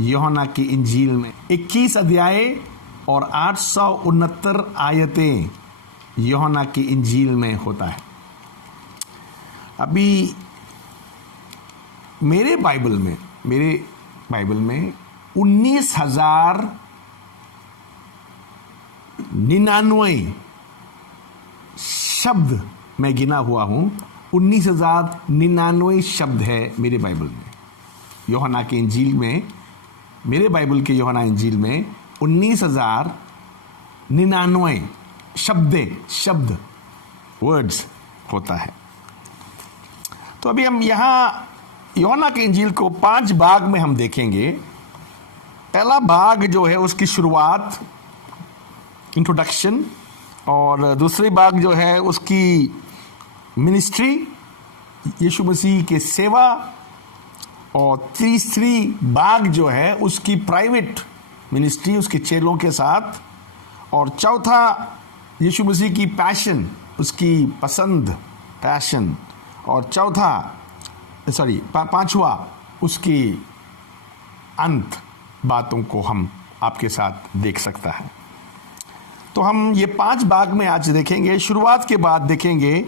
यूहन्ना की इंजील में 21 अध्याय और 869 आयतें यूहन्ना की इंजील में होता है। अभी मेरे बाइबल में 19,099 शब्द मैं गिना हुआ हूं। 19,099 शब्द है मेरे बाइबल में। यूहन्ना की इंजील में, मेरे बाइबल के यूहन्ना इंजील में 19,099 शब्द वर्ड्स होता है। तो अभी हम यहाँ यूहन्ना के इंजील को 5 भाग में हम देखेंगे। पहला भाग जो है उसकी शुरुआत, इंट्रोडक्शन, और दूसरी भाग जो है उसकी मिनिस्ट्री, यीशु मसीह के सेवा, और तीसरी भाग जो है उसकी प्राइवेट मिनिस्ट्री उसके चेलों के साथ, और चौथा यीशु मसीह की पैशन, उसकी पसंद, पैशन, और पांचवा उसकी अंत बातों को हम आपके साथ देख सकता है। तो हम ये 5 भाग में आज देखेंगे। शुरुआत के बाद देखेंगे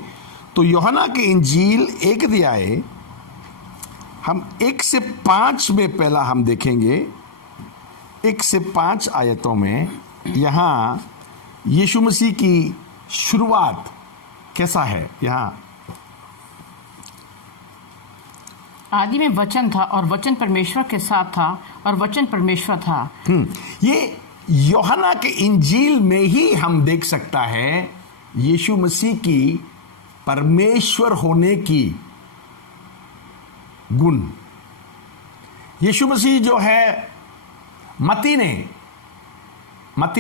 तो यूहन्ना की इंजील 1 अध्याय हम 1 से 5 में पहला हम देखेंगे। 1 से 5 आयतों में यहाँ यीशु मसीह की शुरुआत कैसा है। यहाँ आदि में वचन था और वचन परमेश्वर के साथ था और वचन परमेश्वर था। ये यूहन्ना के इंजील में ही हम देख सकता है यीशु मसीह की परमेश्वर होने की गुण। यीशु मसीह जो है, मत्ती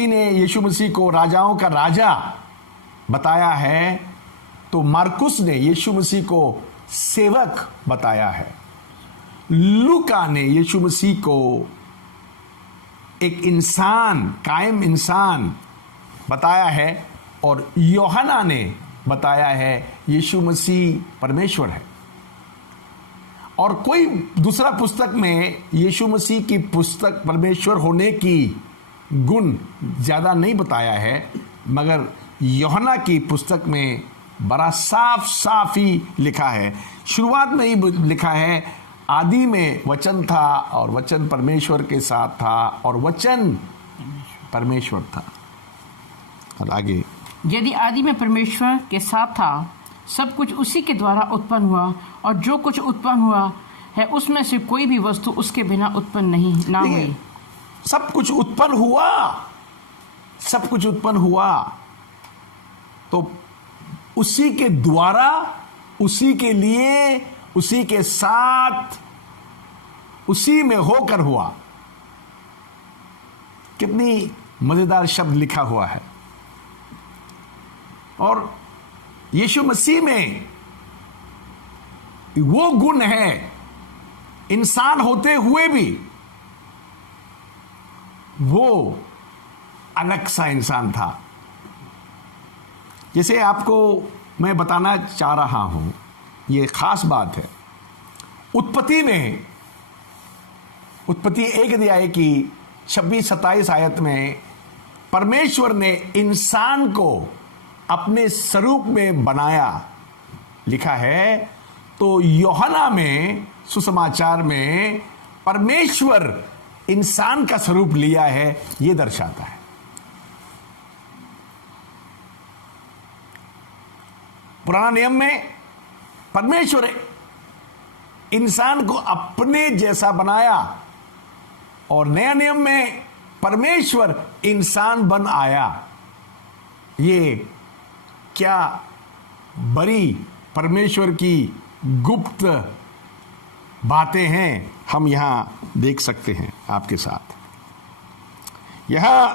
ने यीशु मसीह को राजाओं का राजा बताया है, तो मार्कुस ने यीशु मसीह को सेवक बताया है। लूका ने यीशु मसीह को एक इंसान, कायम इंसान बताया है, और यूहन्ना ने बताया है यीशु मसीह परमेश्वर है। और कोई दूसरा पुस्तक में यीशु मसीह की पुस्तक परमेश्वर होने की गुण ज्यादा नहीं बताया है, मगर यूहन्ना की पुस्तक में बड़ा साफ ही लिखा है। शुरुआत में ही लिखा है, आदि में वचन था और वचन परमेश्वर के साथ था और वचन परमेश्वर था। और आगे, यदि आदि में परमेश्वर के साथ था, सब कुछ उसी के द्वारा उत्पन्न हुआ, और जो कुछ उत्पन्न हुआ है उसमें से कोई भी वस्तु उसके बिना उत्पन्न ना हुई। सब कुछ उत्पन्न हुआ तो उसी के द्वारा, उसी के लिए, उसी के साथ, उसी में होकर हुआ। कितनी मजेदार शब्द लिखा हुआ है। और यीशु मसीह में वो गुण है, इंसान होते हुए भी वो अलग सा इंसान था। जैसे आपको मैं बताना चाह रहा हूं, ये खास बात है। उत्पत्ति 1 अध्याय की 26-27 आयत में परमेश्वर ने इंसान को अपने स्वरूप में बनाया, लिखा है। तो यूहन्ना में, सुसमाचार में, परमेश्वर इंसान का स्वरूप लिया है, यह दर्शाता है। पुराना नियम में परमेश्वर इंसान को अपने जैसा बनाया, और नया नियम में परमेश्वर इंसान बन आया। ये क्या बड़ी परमेश्वर की गुप्त बातें हैं, हम यहां देख सकते हैं आपके साथ। यहां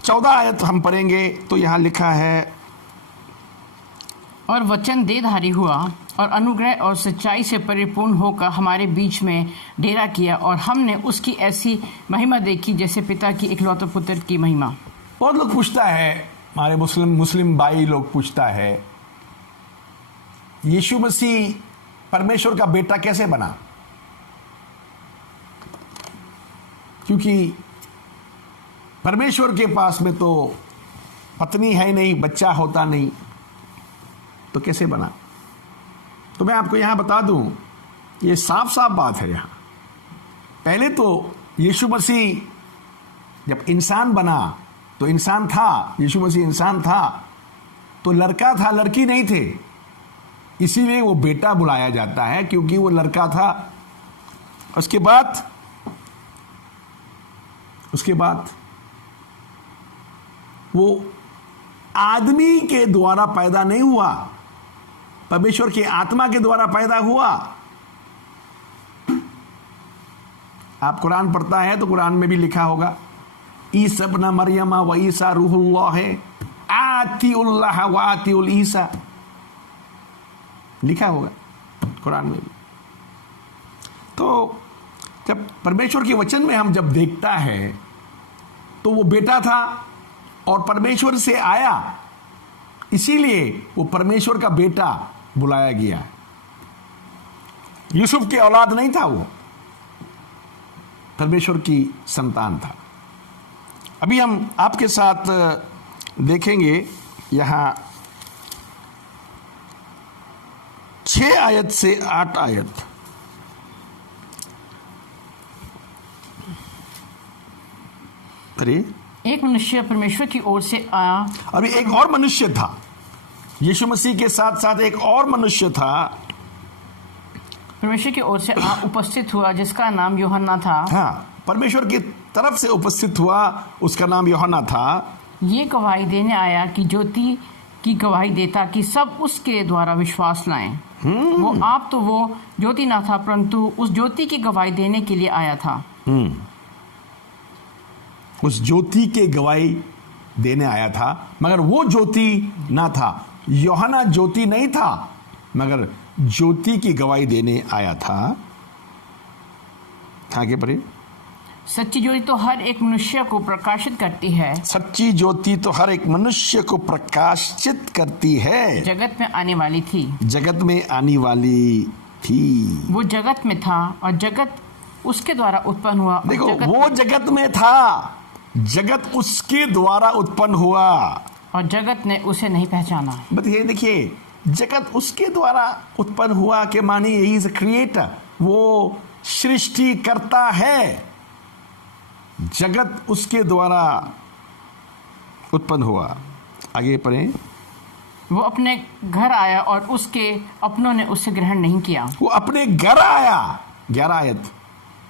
14 आयत हम पढ़ेंगे तो यहां लिखा है, और वचन देहधारी हुआ और अनुग्रह और सच्चाई से परिपूर्ण होकर हमारे बीच में डेरा किया, और हमने उसकी ऐसी महिमा देखी जैसे पिता की इकलौते पुत्र की महिमा। बहुत लोग पूछता है, हमारे मुस्लिम भाई लोग पूछता है, यीशु मसीह परमेश्वर का बेटा कैसे बना? क्योंकि परमेश्वर के पास में तो पत्नी है नहीं, बच्चा होता नहीं, तो कैसे बना? तो मैं आपको यहां बता दूं, ये साफ साफ बात है। यहां पहले तो यीशु मसीह जब इंसान बना तो इंसान था, यीशु मसीह इंसान था, तो लड़का था, लड़की नहीं थे, इसीलिए वो बेटा बुलाया जाता है, क्योंकि वो लड़का था। उसके बाद वो आदमी के द्वारा पैदा नहीं हुआ, परमेश्वर की आत्मा के द्वारा पैदा हुआ। आप कुरान पढ़ता है तो कुरान में भी लिखा होगा, ईसा इब्न मरियम व ईसा रूहुल्लाह है, आतिउल्लाह व आतिउल ईसा, लिखा होगा कुरान में भी। तो जब परमेश्वर के वचन में हम जब देखता है तो वो बेटा था और परमेश्वर से आया, इसीलिए वो परमेश्वर का बेटा बुलाया गया। यूसुफ के औलाद नहीं था, वो परमेश्वर की संतान था। अभी हम आपके साथ देखेंगे यहां 6 आयत से 8 आयत। अरे एक मनुष्य परमेश्वर की ओर से आया। अभी एक और मनुष्य था, यीशु मसीह के साथ साथ एक और मनुष्य था, परमेश्वर की ओर से उपस्थित हुआ, जिसका नाम यूहन्ना था। हाँ, परमेश्वर की तरफ से उपस्थित हुआ, उसका नाम यूहन्ना था। ये गवाही देने आया कि ज्योति की गवाही देता कि सब उसके द्वारा विश्वास लाएं। वो ज्योति ना था, परंतु उस ज्योति की गवाही देने के लिए आया था। उस ज्योति के गवाही देने आया था, मगर वो ज्योति ना था। यूहन्ना ज्योति नहीं था, मगर ज्योति की गवाही देने आया था। आगे बढ़े। सच्ची ज्योति तो हर एक मनुष्य को प्रकाशित करती है। सच्ची ज्योति तो हर एक मनुष्य को प्रकाशित करती है। जगत में आने वाली थी। जगत में आने वाली थी। वो जगत में था और जगत उसके द्वारा उत्पन्न हुआ। देखो, वो जगत में था, जगत उसके द्वारा उत्पन्न हुआ और जगत ने उसे नहीं पहचाना। बताइए, देखिए, जगत उसके द्वारा उत्पन्न हुआ के मानी ही इज क्रिएटर, वो सृष्टि करता है। जगत उसके द्वारा उत्पन्न हुआ। आगे पढ़ें। वो अपने घर आया और उसके अपनों ने उसे ग्रहण नहीं किया। वो अपने घर आया, 11 आयत,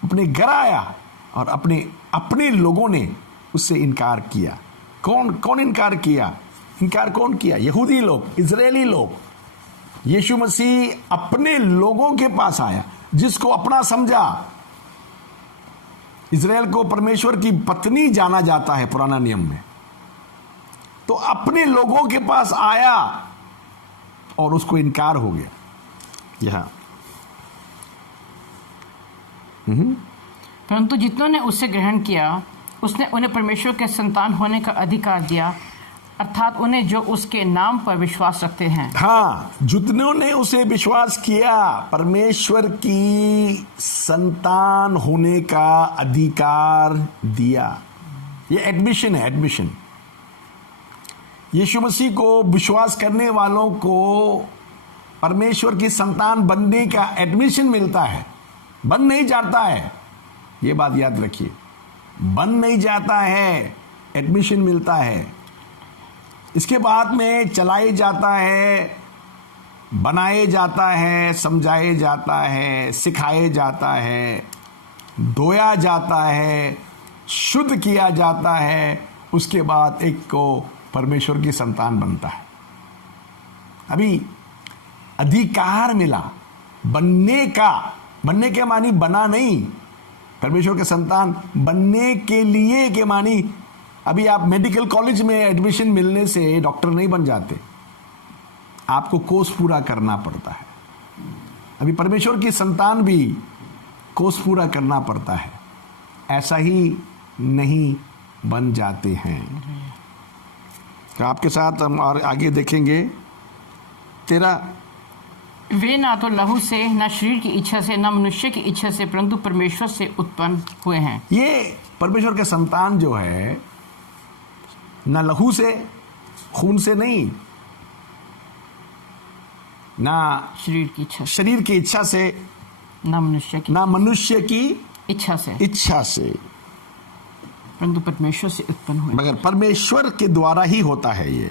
अपने घर आया और अपने लोगों ने उससे इनकार किया। कौन इनकार किया? इनकार कौन किया? यहूदी लोग, इजरायली लोग। यीशु मसीह अपने लोगों के पास आया, जिसको अपना समझा। इजराइल को परमेश्वर की पत्नी जाना जाता है पुराना नियम में, तो अपने लोगों के पास आया और उसको इनकार हो गया। यहां परंतु जितनों ने उसे ग्रहण किया, उसने उन्हें परमेश्वर के संतान होने का अधिकार दिया, अर्थात उन्हें जो उसके नाम पर विश्वास रखते हैं। हाँ, जितनों ने उसे विश्वास किया, परमेश्वर की संतान होने का अधिकार दिया। ये एडमिशन है, एडमिशन। यीशु मसीह को विश्वास करने वालों को परमेश्वर की संतान बनने का एडमिशन मिलता है, बन नहीं जाता है। ये बात याद रखिए, बन नहीं जाता है, एडमिशन मिलता है। इसके बाद में चलाए जाता है, बनाए जाता है, समझाए जाता है, सिखाए जाता है, धोया जाता है, शुद्ध किया जाता है। उसके बाद एक को परमेश्वर की संतान बनता है। अभी अधिकार मिला बनने का। बनने के मानी बना नहीं, परमेश्वर के संतान बनने के लिए के मानी। अभी आप मेडिकल कॉलेज में एडमिशन मिलने से डॉक्टर नहीं बन जाते, आपको कोर्स पूरा करना पड़ता है। अभी परमेश्वर की संतान भी कोर्स पूरा करना पड़ता है, ऐसा ही नहीं बन जाते हैं। तो आपके साथ हम और आगे देखेंगे 13 वे ना तो लहू से, न शरीर की इच्छा से, न मनुष्य की इच्छा से, परंतु परमेश्वर से उत्पन्न हुए हैं। ये परमेश्वर के संतान जो है ना लहू से, खून से नहीं, ना शरीर की इच्छा से, ना मनुष्य की इच्छा से, परंतु परमेश्वर से उत्पन्न हुए। मगर परमेश्वर के द्वारा ही होता है ये।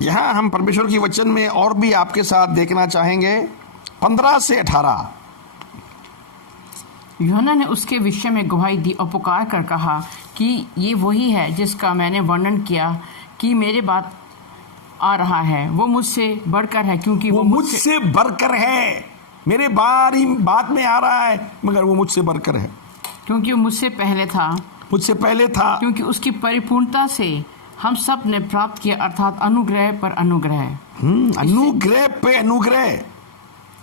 यहां हम परमेश्वर की वचन में और भी आपके साथ देखना चाहेंगे 15 से 18। यूहन्ना ने उसके विषय में गवाही दी और पुकार कर कहा कि ये वही है जिसका मैंने वर्णन किया कि मेरे बाद आ रहा है, वो मुझसे बढ़कर है, क्योंकि वो मुझसे बढ़कर है। मेरे बाद में आ रहा है, मगर वो मुझसे बढ़कर है, क्योंकि वो मुझसे पहले था, क्योंकि उसकी परिपूर्णता से हम सब ने प्राप्त किया, अर्थात अनुग्रह पर अनुग्रह। अनुग्रह पे अनुग्रह।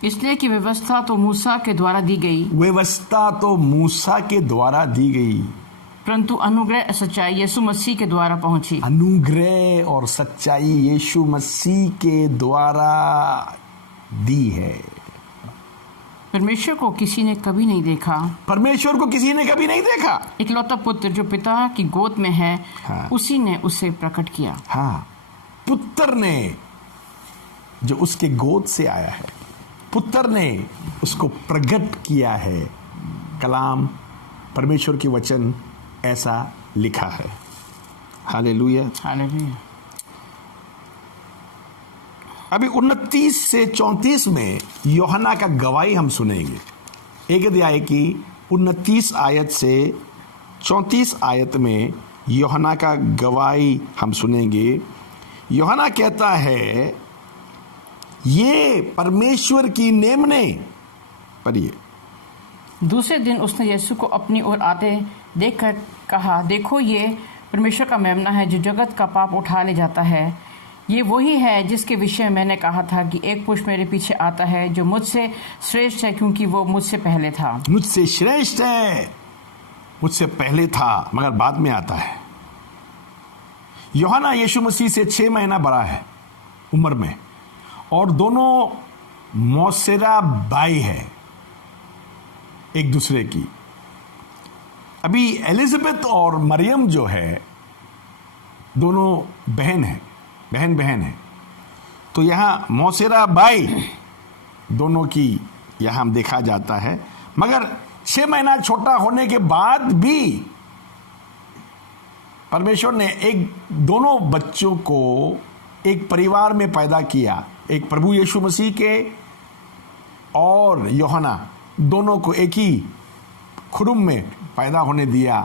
इसलिए कि व्यवस्था तो मूसा के द्वारा दी गई, परंतु अनुग्रह सच्चाई यीशु मसीह के द्वारा पहुंची। अनुग्रह और सच्चाई यीशु मसीह के द्वारा दी है। परमेश्वर को किसी ने कभी नहीं देखा। इकलौता पुत्र जो पिता की गोद में है, हाँ। उसी ने उसे प्रकट किया। हाँ, पुत्र ने जो उसके गोद से आया है, पुत्र ने उसको प्रकट किया है। कलाम परमेश्वर की वचन ऐसा लिखा है। हालेलुया। अभी 29 से 34 में यूहन्ना का गवाही हम सुनेंगे। एक अध्याय की 29 आयत से 34 आयत में यूहन्ना का गवाही हम सुनेंगे। यूहन्ना कहता है, ये परमेश्वर की मेमने, पढ़िए। दूसरे दिन उसने यीशु को अपनी ओर आते देखकर कहा, देखो ये परमेश्वर का मेमना है जो जगत का पाप उठा ले जाता है। ये वही है जिसके विषय में मैंने कहा था कि एक पुरुष मेरे पीछे आता है जो मुझसे श्रेष्ठ है, क्योंकि वो मुझसे पहले था। मुझसे श्रेष्ठ है, मुझसे पहले था, मगर बाद में आता है। यूहन्ना यीशु मसीह से 6 महीना बड़ा है उम्र में, और दोनों मौसेरा भाई है एक दूसरे की। अभी एलिजाबेथ और मरियम जो है, दोनों बहन है। तो यहाँ मौसेरा भाई दोनों की यहाँ देखा जाता है। मगर 6 महीना छोटा होने के बाद भी परमेश्वर ने दोनों बच्चों को एक परिवार में पैदा किया। एक प्रभु यीशु मसीह के और यूहन्ना दोनों को एक ही कुटुंब में पैदा होने दिया,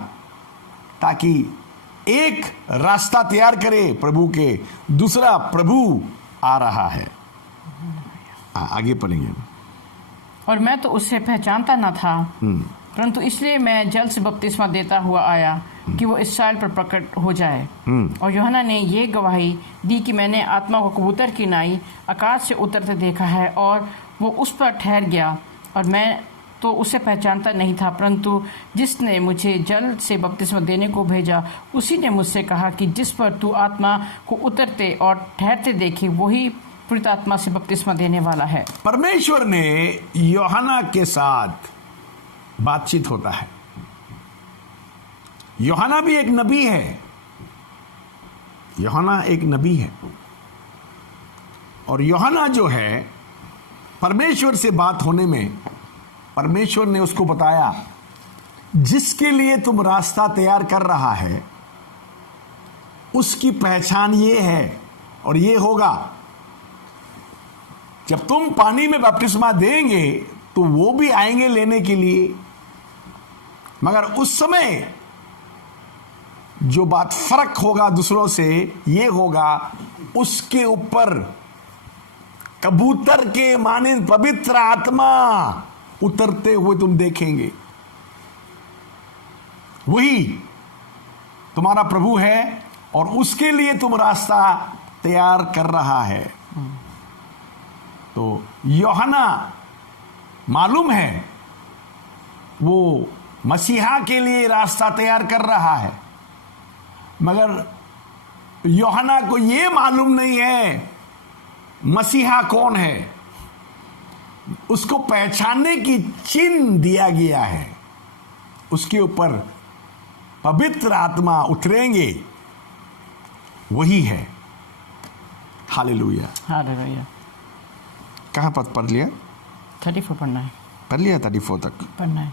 ताकि एक रास्ता तैयार करे प्रभु के। दूसरा प्रभु आ रहा है। आगे पढ़ेंगे। और मैं तो उससे पहचानता न था, परंतु इसलिए मैं जल से बपतिस्मा देता हुआ आया कि वो इस्राएल पर प्रकट हो जाए। और यूहन्ना ने ये गवाही दी कि मैंने आत्मा को कबूतर की नाई आकाश से उतरते देखा है, और वो उस पर ठहर गया। और मैं तो उसे पहचानता नहीं था, परंतु जिसने मुझे जल से बपतिस्मा देने को भेजा, उसी ने मुझसे कहा कि जिस पर तू आत्मा को उतरते और ठहरते देखे, वही पवित्र आत्मा से बपतिस्मा देने वाला है। परमेश्वर ने यूहन्ना के साथ बातचीत होता है। यूहन्ना भी एक नबी है। यूहन्ना एक नबी है, और यूहन्ना जो है, परमेश्वर से बात होने में परमेश्वर ने उसको बताया, जिसके लिए तुम रास्ता तैयार कर रहा है उसकी पहचान ये है और ये होगा। जब तुम पानी में बपतिस्मा देंगे तो वो भी आएंगे लेने के लिए, मगर उस समय जो बात फर्क होगा दूसरों से, ये होगा उसके ऊपर कबूतर के माने पवित्र आत्मा उतरते हुए तुम देखेंगे। वही तुम्हारा प्रभु है और उसके लिए तुम रास्ता तैयार कर रहा है। तो यूहन्ना मालूम है वो मसीहा के लिए रास्ता तैयार कर रहा है, मगर यूहन्ना को यह मालूम नहीं है मसीहा कौन है। उसको पहचानने की चिन्ह दिया गया है, उसके ऊपर पवित्र आत्मा उतरेंगे, वही है। हालेलुया। हालेलुया। कहाँ पद पढ़ लिया? 34 पढ़ना है। पढ़ लिया 34 तक? पढ़ना है।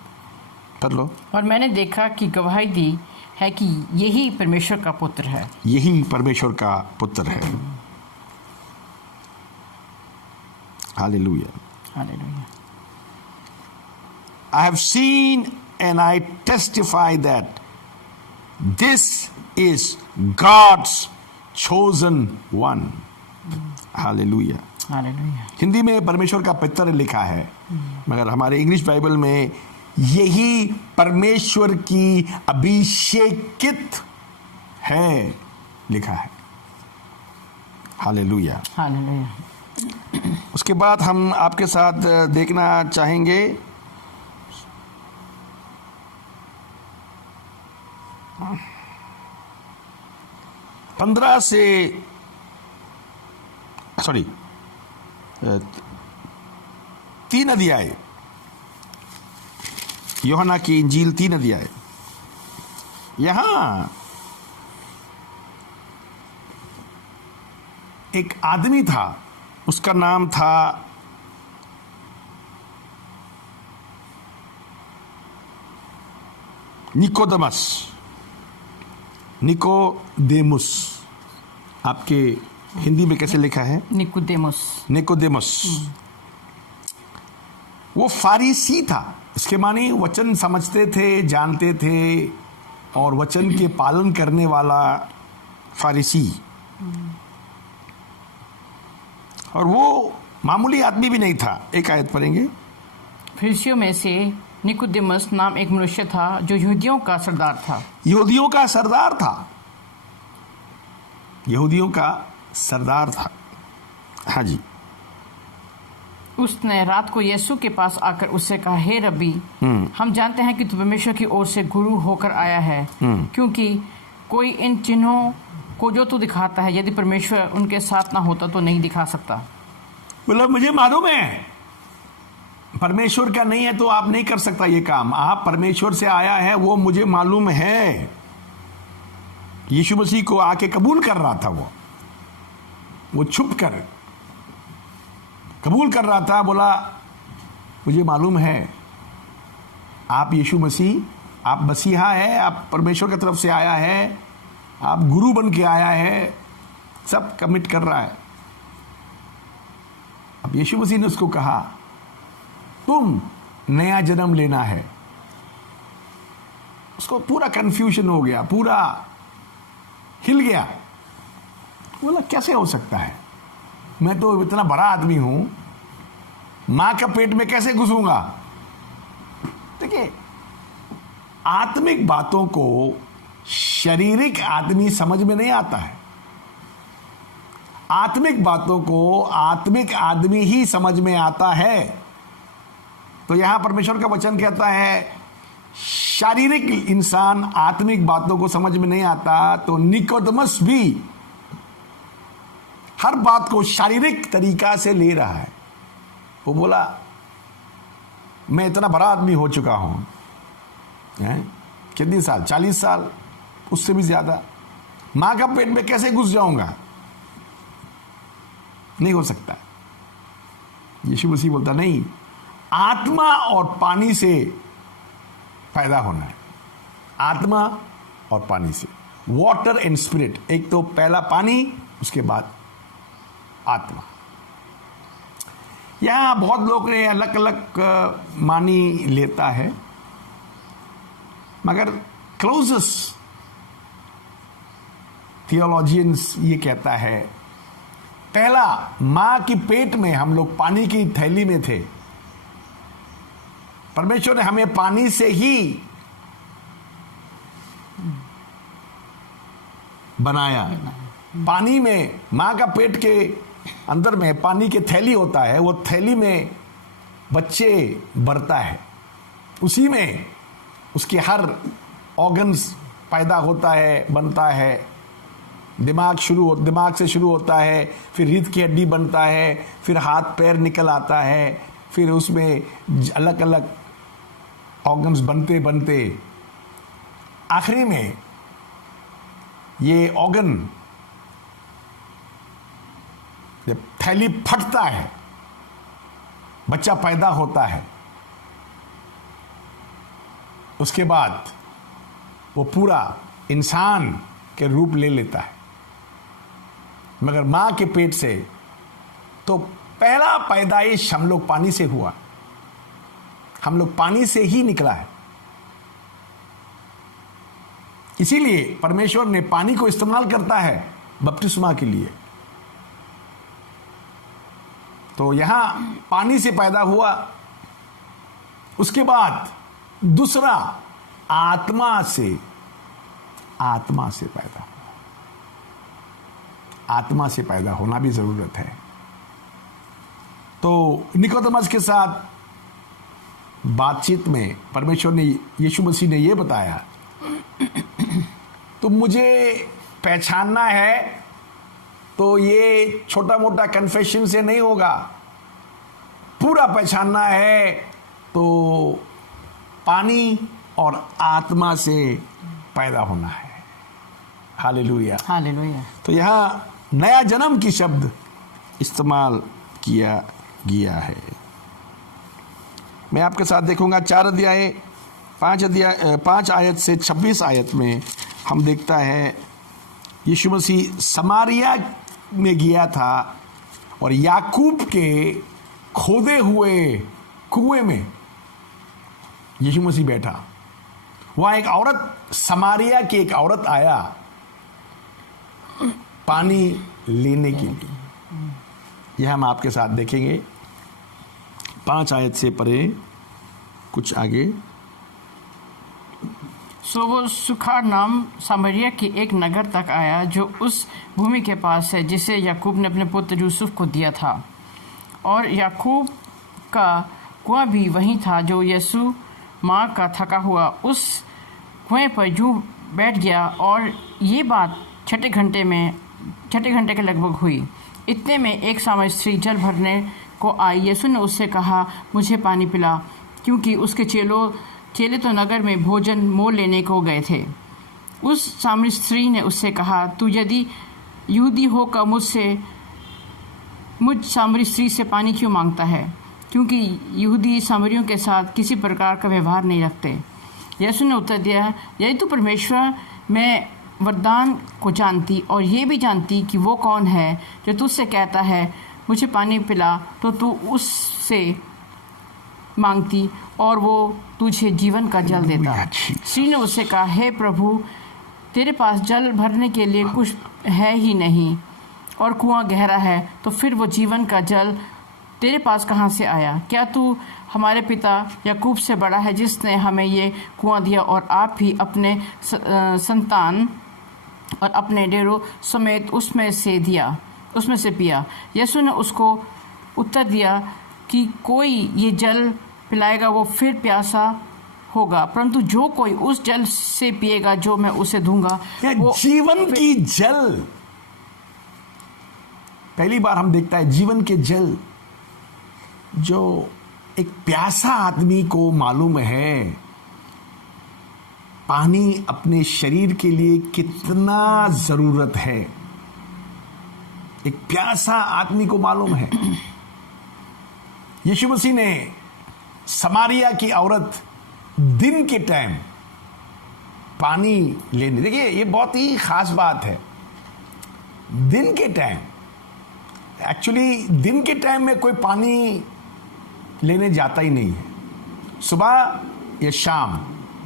पढ़ लो। और मैंने देखा कि गवाही दी है कि यही परमेश्वर का पुत्र है। यही परमेश्वर का पुत्र है। Hallelujah. Hallelujah. I have seen and I testify that this is God's chosen one. Hallelujah. Hallelujah. Hindi में परमेश्वर का पुत्र लिखा है, मगर हमारे इंग्लिश बाइबल में यही परमेश्वर की अभिषेकित है लिखा है। हालेलुया। हालेलुया। उसके बाद हम आपके साथ देखना चाहेंगे 15 से 3 अध्याय, यूहन्ना की इंजील 3 अध्याय। यहां एक आदमी था, उसका नाम था निकोदेमुस। आपके हिंदी में कैसे लिखा है? निकोदेमुस। वो फारीसी था। इसके माने वचन समझते थे, जानते थे, और वचन के पालन करने वाला फारीसी। और वो मामूली आदमी भी नहीं था। एक आयत पढ़ेंगे। फरीसियों में से निकोदेमुस नाम एक मनुष्य था जो यहूदियों का सरदार था। यहूदियों का सरदार था। यहूदियों का सरदार था। हाँ जी। उसने रात को यीशु के पास आकर उससे कहा, हे रब्बी, हम जानते हैं कि तू परमेश्वर की ओर से गुरु होकर आया है, क्योंकि कोई इन चिन्हों को जो तू दिखाता है, यदि परमेश्वर उनके साथ ना होता तो नहीं दिखा सकता। बोला, मुझे मालूम है परमेश्वर का नहीं है तो आप नहीं कर सकता ये काम। आप परमेश्वर से आया है, वो मुझे मालूम है। यीशु मसीह को आके कबूल कर रहा था। वो छुप कर कबूल कर रहा था। बोला, मुझे मालूम है आप यीशु मसीह, आप मसीहा है, आप परमेश्वर की तरफ से आया है, आप गुरु बन के आया है। सब कमिट कर रहा है। अब यीशु मसीह ने उसको कहा, तुम नया जन्म लेना है। उसको पूरा कंफ्यूजन हो गया, पूरा हिल गया। बोला, कैसे हो सकता है? मैं तो इतना बड़ा आदमी हूं, मां का पेट में कैसे घुसूंगा? देखिए, आत्मिक बातों को शारीरिक आदमी समझ में नहीं आता है। आत्मिक बातों को आत्मिक आदमी ही समझ में आता है। तो यहां परमेश्वर का वचन कहता है, शारीरिक इंसान आत्मिक बातों को समझ में नहीं आता। तो निकोदेमुस भी हर बात को शारीरिक तरीका से ले रहा है। वो बोला, मैं इतना बड़ा आदमी हो चुका हूं, कितने साल, 40 साल, उससे भी ज्यादा, मां का पेट में कैसे घुस जाऊंगा? नहीं हो सकता। यीशु मसीह बोलता, नहीं, आत्मा और पानी से पैदा होना है। आत्मा और पानी से, वाटर एंड स्पिरिट। एक तो पहला पानी, उसके बाद आत्मा। यहां बहुत लोग ने अलग अलग मानी लेता है, मगर क्लोजेस्ट थियोलॉजियंस ये कहता है, पहला मां की पेट में हम लोग पानी की थैली में थे। परमेश्वर ने हमें पानी से ही बनाया। पानी में, मां का पेट के अंदर में पानी की थैली होता है, वो थैली में बच्चे बढ़ता है, उसी में उसके हर ऑर्गन्स पैदा होता है, बनता है, दिमाग से शुरू होता है, फिर रीढ़ की हड्डी बनता है, फिर हाथ पैर निकल आता है, फिर उसमें अलग अलग ऑर्गन्स बनते बनते आखिरी में ये ऑर्गन जब थैली फटता है, बच्चा पैदा होता है, उसके बाद वो पूरा इंसान के रूप ले लेता है। मगर मां के पेट से तो पहला पैदाइश हम लोग पानी से हुआ, हम लोग पानी से ही निकला है। इसीलिए परमेश्वर ने पानी को इस्तेमाल करता है बपतिस्मा के लिए। तो यहां पानी से पैदा हुआ, उसके बाद दूसरा आत्मा से पैदा हुआ। आत्मा से पैदा होना भी जरूरत है। तो निकोदेमस के साथ बातचीत में परमेश्वर ने, यीशु मसीह ने यह बताया, तो मुझे पहचानना है तो ये छोटा मोटा कन्फेशन से नहीं होगा, पूरा पहचानना है तो पानी और आत्मा से पैदा होना है। Hallelujah, hallelujah. तो यहाँ नया जन्म की शब्द इस्तेमाल किया गया है। मैं आपके साथ देखूंगा 5 आयत से 26 आयत में हम देखता है यीशु मसीह समारिया में गया था और याकूब के खोदे हुए कुएं में यीशु मसीह बैठा। वहां एक औरत, समारिया की एक औरत आया पानी लेने के लिए। यह हम आपके साथ देखेंगे 5 आयत से परे कुछ आगे। सो वो सुखार नाम सामरिया के एक नगर तक आया जो उस भूमि के पास है जिसे याकूब ने अपने पुत्र यूसुफ को दिया था, और याकूब का कुआं भी वहीं था। जो यीशु माँ का थका हुआ उस कुएं पर यूं बैठ गया, और ये बात छठे घंटे के लगभग हुई। इतने में एक सामरी स्त्री जल भरने को आई। यीशु ने उससे कहा, मुझे पानी पिला, क्योंकि उसके चेले तो नगर में भोजन मोल लेने को गए थे। उस सामरी स्त्री ने उससे कहा, तू यदि यहूदी होकर मुझ सामरी स्त्री से पानी क्यों मांगता है? क्योंकि यहूदी सामरियों के साथ किसी प्रकार का व्यवहार नहीं रखते। यीशु ने उत्तर दिया, यदि तू परमेश्वर में वरदान को जानती और ये भी जानती कि वो कौन है जो तुझसे कहता है मुझे पानी पिला, तो तू उससे मांगती और वो तुझे जीवन का जल देता। स्त्री ने उससे कहा, हे प्रभु, तेरे पास जल भरने के लिए कुछ है ही नहीं और कुआं गहरा है, तो फिर वो जीवन का जल तेरे पास कहाँ से आया? क्या तू हमारे पिता याकूब से बड़ा है जिसने हमें ये कुआं दिया और आप भी अपने संतान और अपने डेरों समेत उसमें से पिया? यीशु ने उसको उत्तर दिया कि कोई ये जल पिलाएगा वो फिर प्यासा होगा, परंतु जो कोई उस जल से पिएगा जो मैं उसे दूंगा वो जीवन की जल। पहली बार हम देखता है जीवन के जल, जो एक प्यासा आदमी को मालूम है पानी अपने शरीर के लिए कितना जरूरत है। एक प्यासा आदमी को मालूम है। यीशु मसीह ने समारिया की औरत दिन के टाइम पानी लेने, देखिए ये बहुत ही खास बात है। दिन के टाइम, एक्चुअली दिन के टाइम में कोई पानी लेने जाता ही नहीं है। सुबह या शाम,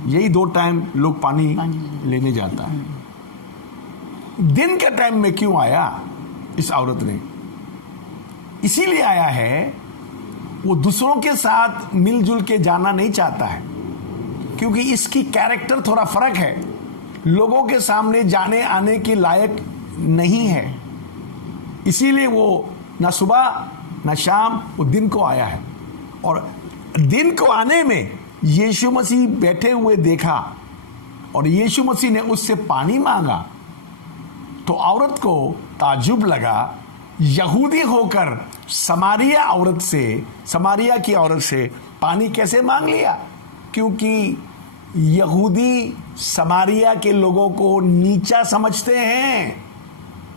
यही 2 टाइम लोग पानी लेने जाता है। दिन के टाइम में क्यों आया इस औरत ने? इसीलिए आया है, वो दूसरों के साथ मिलजुल के जाना नहीं चाहता है, क्योंकि इसकी कैरेक्टर थोड़ा फर्क है, लोगों के सामने जाने आने के लायक नहीं है। इसीलिए वो ना सुबह ना शाम, वो दिन को आया है। और दिन को आने में यीशु मसीह बैठे हुए देखा और यीशु मसीह ने उससे पानी मांगा तो औरत को ताजुब लगा, यहूदी होकर समारिया की औरत से पानी कैसे मांग लिया, क्योंकि यहूदी समारिया के लोगों को नीचा समझते हैं,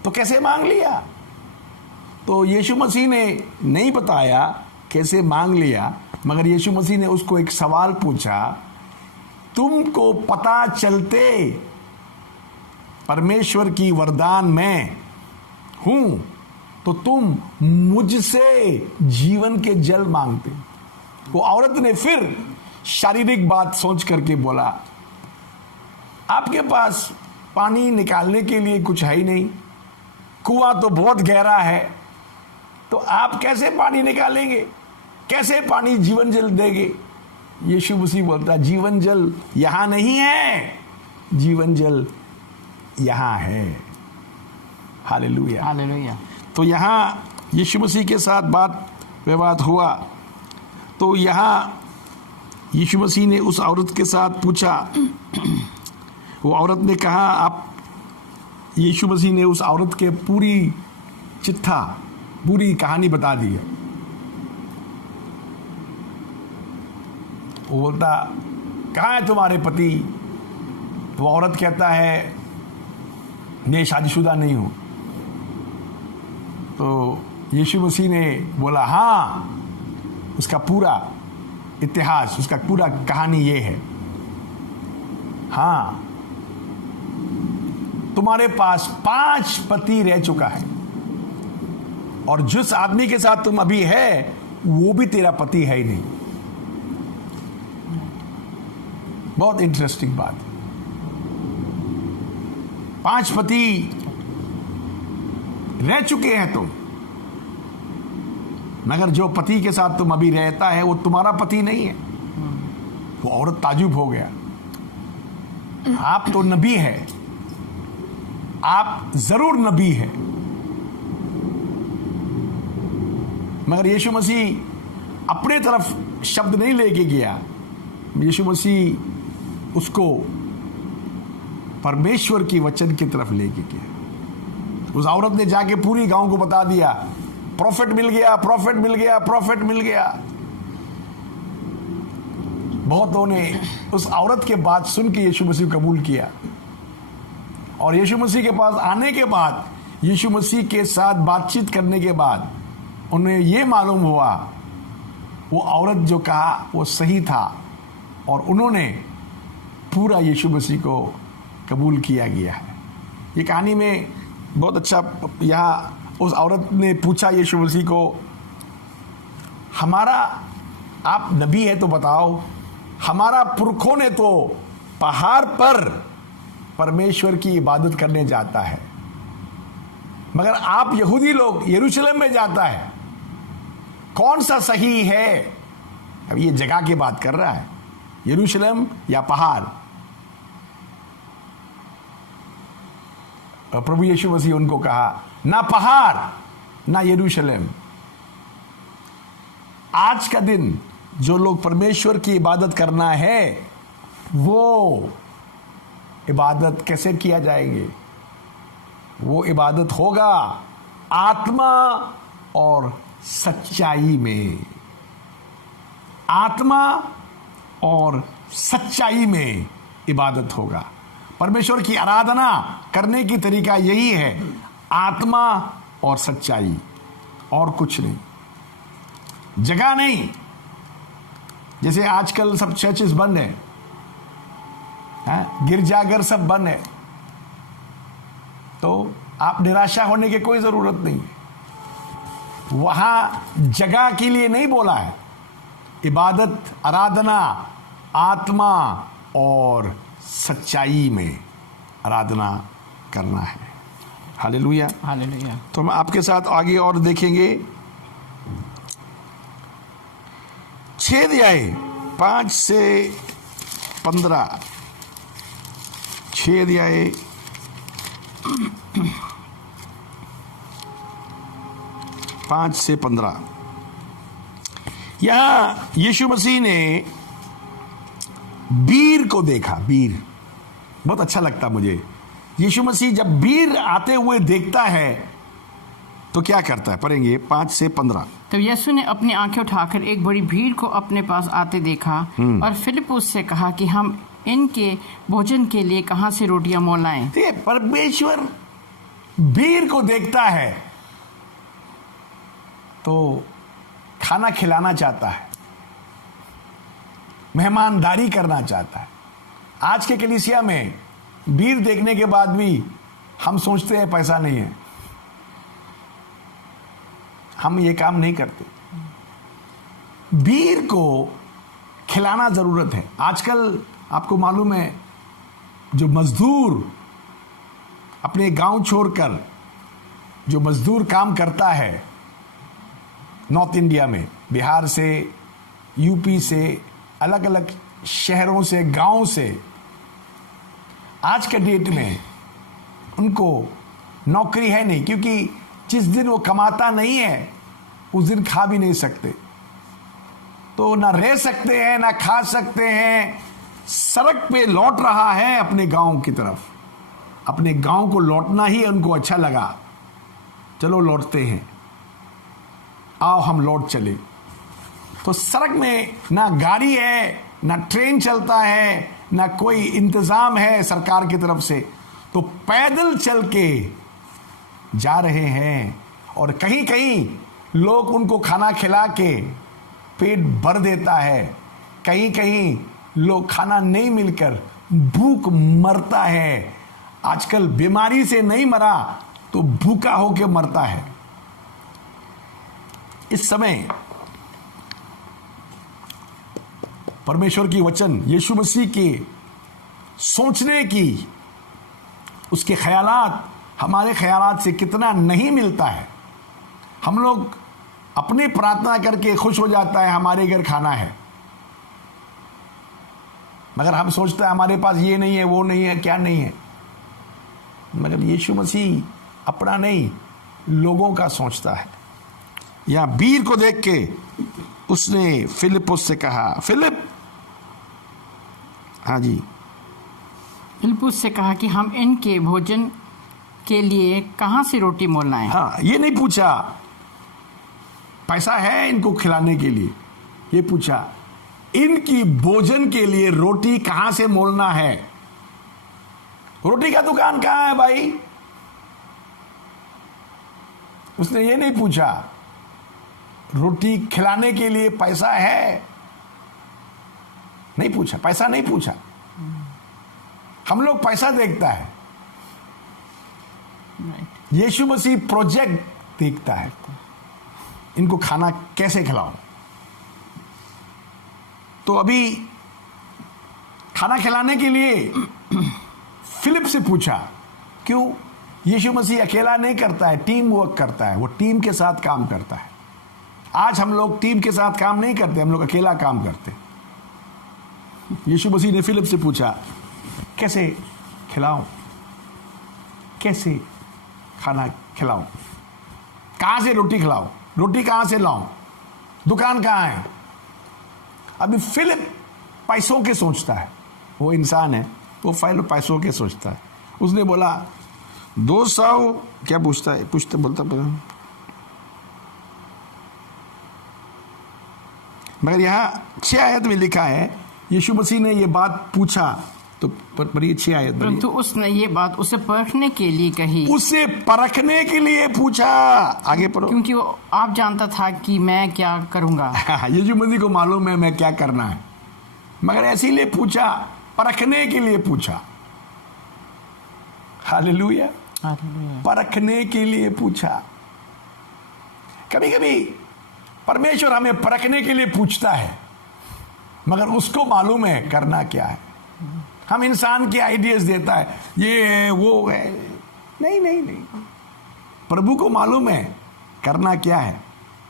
तो कैसे मांग लिया। तो यीशु मसीह ने नहीं बताया कैसे मांग लिया, मगर यीशु मसीह ने उसको एक सवाल पूछा, तुमको पता चलते परमेश्वर की वरदान मैं हूं तो तुम मुझसे जीवन के जल मांगते। वो औरत ने फिर शारीरिक बात सोच करके बोला, आपके पास पानी निकालने के लिए कुछ है ही नहीं, कुआं तो बहुत गहरा है, तो आप कैसे पानी निकालेंगे, कैसे पानी जीवन जल देंगे। यीशु मसीह बोलता, जीवन जल यहां नहीं है, जीवन जल यहां है। Hallelujah, hallelujah. तो यहां यीशु मसीह के साथ बात विवाद हुआ, तो यहां यीशु मसीह ने उस औरत के साथ पूछा, वो औरत ने कहा, आप यीशु मसीह ने उस औरत के पूरी चिट्ठा, पूरी कहानी बता दी है। वो बोलता, कहाँ है तुम्हारे पति। तो वो औरत कहता है, मैं शादीशुदा नहीं हूं। तो यीशु मसीह ने बोला, हाँ, उसका पूरा इतिहास, उसका पूरा कहानी ये है, हाँ, तुम्हारे पास 5 पति रह चुका है, और जिस आदमी के साथ तुम अभी है वो भी तेरा पति है ही नहीं। बहुत इंटरेस्टिंग बात। 5 पति रह चुके हैं तुम, मगर जो पति के साथ तुम अभी रहता है वो तुम्हारा पति नहीं है। वो औरत ताजुब हो गया, आप तो नबी है, आप जरूर नबी है, मगर यीशु मसीह अपने तरफ शब्द नहीं लेके गया। यीशु मसीह उसको परमेश्वर की वचन की तरफ लेके गया। उस औरत ने जाके पूरी गांव को बता दिया, प्रॉफिट मिल गया, प्रॉफिट मिल गया, प्रॉफिट मिल गया। बहुतों ने उस औरत के बात सुन के यीशु मसीह कबूल किया, और यीशु मसीह के पास आने के बाद, यीशु मसीह के साथ बातचीत करने के बाद उन्हें यह मालूम हुआ वो औरत जो कहा वो सही था, और उन्होंने पूरा यीशु मसीह को कबूल किया गया है। ये कहानी में बहुत अच्छा, यहाँ उस औरत ने पूछा यीशु मसीह को, हमारा, आप नबी है तो बताओ, हमारा पुरखों ने तो पहाड़ पर परमेश्वर की इबादत करने जाता है, मगर आप यहूदी लोग यरूशलेम में जाता है, कौन सा सही है। अब ये जगह की बात कर रहा है, यरूशलेम या पहाड़। और प्रभु यीशु मसीह उनको कहा, ना पहाड़ ना यरूशलेम। आज का दिन जो लोग परमेश्वर की इबादत करना है, वो इबादत कैसे किया जाएंगे। वो इबादत होगा आत्मा और सच्चाई में, आत्मा और सच्चाई में इबादत होगा। परमेश्वर की आराधना करने की तरीका यही है, आत्मा और सच्चाई, और कुछ नहीं, जगह नहीं। जैसे आजकल सब चर्चेस बंद है, गिरजाघर सब बंद है, तो आप निराशा होने की कोई जरूरत नहीं। वहां जगह के लिए नहीं बोला है, इबादत, आराधना आत्मा और सच्चाई में आराधना करना है। Hallelujah, hallelujah. तो हम आपके साथ आगे और देखेंगे 6 अध्याय 5 से 15, 6 अध्याय 5 से 15। यहां यीशु मसीह ने बीर को देखा। बीर बहुत अच्छा लगता मुझे, यीशु मसीह जब बीर आते हुए देखता है तो क्या करता है? पढ़ेंगे 5 से 15। तब यीशु ने अपनी आंखें उठाकर एक बड़ी भीड़ को अपने पास आते देखा और फिलिप्पुस से कहा कि हम इनके भोजन के लिए कहाँ से रोटियां मोल लाएं? ये परमेश्वर भीड़ को देखता है तो खाना खिलाना चाहता है, मेहमानदारी करना चाहता है। आज के कलीसिया में भीड़ देखने के बाद भी हम सोचते हैं पैसा नहीं है, हम ये काम नहीं करते। भीड़ को खिलाना जरूरत है। आजकल आपको मालूम है, जो मजदूर अपने गांव छोड़कर जो मजदूर काम करता है नॉर्थ इंडिया में, बिहार से, यूपी से, अलग अलग शहरों से, गांव से, आज के डेट में उनको नौकरी है नहीं, क्योंकि जिस दिन वो कमाता नहीं है उस दिन खा भी नहीं सकते। तो ना रह सकते हैं ना खा सकते हैं, सड़क पे लौट रहा है अपने गांव की तरफ। अपने गांव को लौटना ही उनको अच्छा लगा, चलो लौटते हैं, आओ हम लौट चले। तो सड़क में ना गाड़ी है, ना ट्रेन चलता है, ना कोई इंतजाम है सरकार की तरफ से, तो पैदल चल के जा रहे हैं। और कहीं कहीं लोग उनको खाना खिला के पेट भर देता है, कहीं कहीं लोग खाना नहीं मिलकर भूख मरता है। आजकल बीमारी से नहीं मरा तो भूखा होकर मरता है। इस समय परमेश्वर की वचन, यीशु मसीह के सोचने की, उसके ख्यालात हमारे ख्यालात से कितना नहीं मिलता है। हम लोग अपनी प्रार्थना करके खुश हो जाता है हमारे घर खाना है, मगर हम सोचते हैं हमारे पास ये नहीं है, वो नहीं है, क्या नहीं है। मगर यीशु मसीह अपना नहीं, लोगों का सोचता है। या बीर को देख के उसने फिलिप्पुस से कहा, फिलिप, हाँ जी, फिलिप्पुस से कहा कि हम इनके भोजन के लिए कहाँ से रोटी मोल लाएं? हाँ, ये नहीं पूछा पैसा है इनको खिलाने के लिए, ये पूछा इनकी भोजन के लिए रोटी कहां से मोलना है। रोटी का दुकान कहां है भाई? उसने ये नहीं पूछा रोटी खिलाने के लिए पैसा है, नहीं पूछा, पैसा नहीं पूछा। हम लोग पैसा देखता है, यीशु मसीह प्रोजेक्ट देखता है, इनको खाना कैसे खिलाओ। तो अभी खाना खिलाने के लिए फिलिप से पूछा, क्यों? यीशु मसीह अकेला नहीं करता है, टीम वर्क करता है, वो टीम के साथ काम करता है। आज हम लोग टीम के साथ काम नहीं करते, हम लोग अकेला काम करते। यीशु मसीह ने फिलिप से पूछा, कैसे खिलाऊं, कैसे खाना खिलाऊं, कहां से रोटी खिलाऊं, रोटी कहां से लाऊं, दुकान कहां है। अभी फिलिप पैसों के सोचता है, वो इंसान है, वो पैसों के सोचता है। उसने बोला 200, क्या पूछता है, बोलता मगर यहां 6 आयत में लिखा है यीशु मसीह ने ये बात पूछा, तो पढ़िए 6 आयत। परंतु उसने ये बात उसे परखने के लिए कही, उसे परखने के लिए पूछा। आगे पढ़ो। क्योंकि वो आप जानता था कि मैं क्या करूंगा। यीशु मसीह को मालूम है मैं क्या करना है, मगर इसीलिए पूछा, परखने के लिए पूछा। हालेलुया, परखने के लिए पूछा। कभी कभी परमेश्वर हमें परखने के लिए पूछता है, मगर उसको मालूम है करना क्या है। हम इंसान के आइडियाज देता है, ये है वो है, नहीं नहीं नहीं, प्रभु को मालूम है करना क्या है,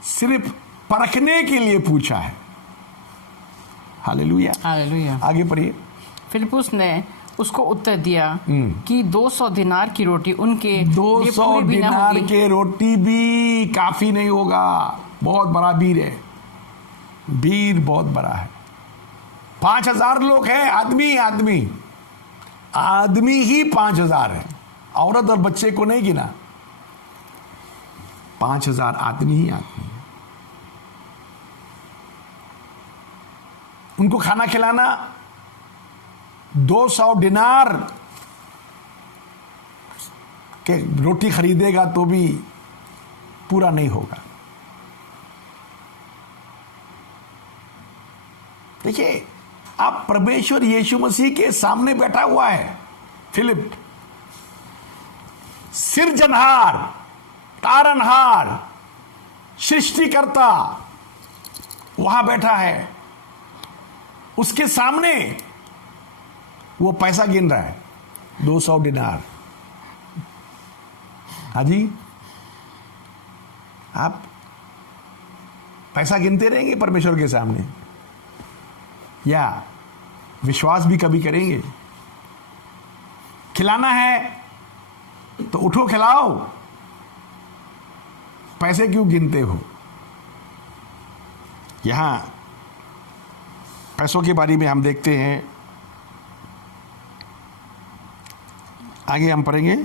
सिर्फ परखने के लिए पूछा है। Hallelujah, hallelujah. आगे पढ़िए। फिलिप्पुस ने उसको उत्तर दिया कि 200 दिनार की रोटी उनके 200 दिनार के रोटी भी काफी नहीं होगा। बहुत बड़ा भीड़ है, भीड़ बहुत बड़ा है। 5000 लोग हैं, आदमी ही 5000 है। औरत और बच्चे को नहीं गिना, 5,000 आदमी ही आदमी। उनको खाना खिलाना 200 दिनार के रोटी खरीदेगा तो भी पूरा नहीं होगा। देखिए, आप परमेश्वर यीशु मसीह के सामने बैठा हुआ है। फिलिप सिरजनहार, तारनहार, सृष्टिकर्ता वहां बैठा है, उसके सामने वो पैसा गिन रहा है, 200 दिनार। हाजी, आप पैसा गिनते रहेंगे परमेश्वर के सामने, या विश्वास भी कभी करेंगे? खिलाना है तो उठो खिलाओ, पैसे क्यों गिनते हो? यहां पैसों के बारे में हम देखते हैं, आगे हम पढ़ेंगे।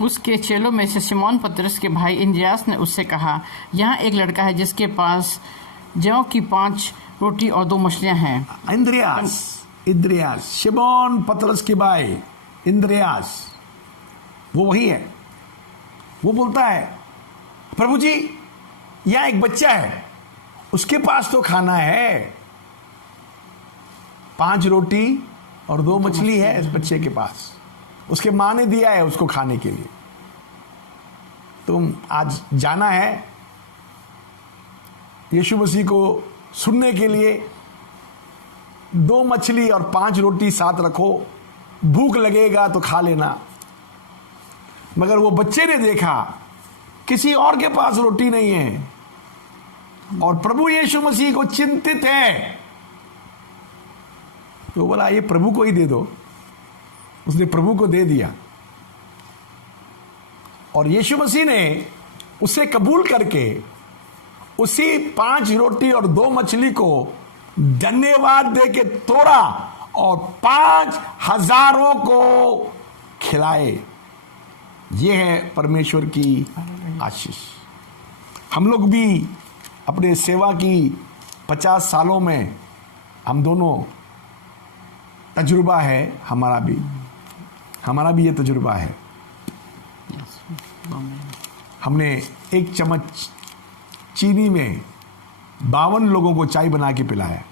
उसके चेलों में से सिमोन पतरस के भाई इंद्रियास ने उससे कहा, यहाँ एक लड़का है जिसके पास जौ की 5 रोटी और 2 मछलियां हैं। इंद्रियास, सिमोन पतरस के भाई इंद्रियास, वो वही है। वो बोलता है, प्रभु जी यहाँ एक बच्चा है, उसके पास तो खाना है, 5 रोटी और 2 मछली है इस बच्चे के पास, उसके माँ ने दिया है उसको खाने के लिए। तुम आज जाना है यीशु मसीह को सुनने के लिए, 2 मछली और 5 रोटी साथ रखो, भूख लगेगा तो खा लेना। मगर वो बच्चे ने देखा किसी और के पास रोटी नहीं है और प्रभु यीशु मसीह को चिंतित है, तो बोला ये प्रभु को ही दे दो। उसने प्रभु को दे दिया और यीशु मसीह ने उसे कबूल करके उसी 5 रोटी और 2 मछली को धन्यवाद दे के तोड़ा और 5,000 को खिलाए। यह है परमेश्वर की आशीष। हम लोग भी अपने सेवा की 50 सालों में, हम दोनों तजुर्बा है, हमारा भी ये तजुर्बा है। हमने 1 चम्मच चीनी में 52 लोगों को चाय बना के पिलाया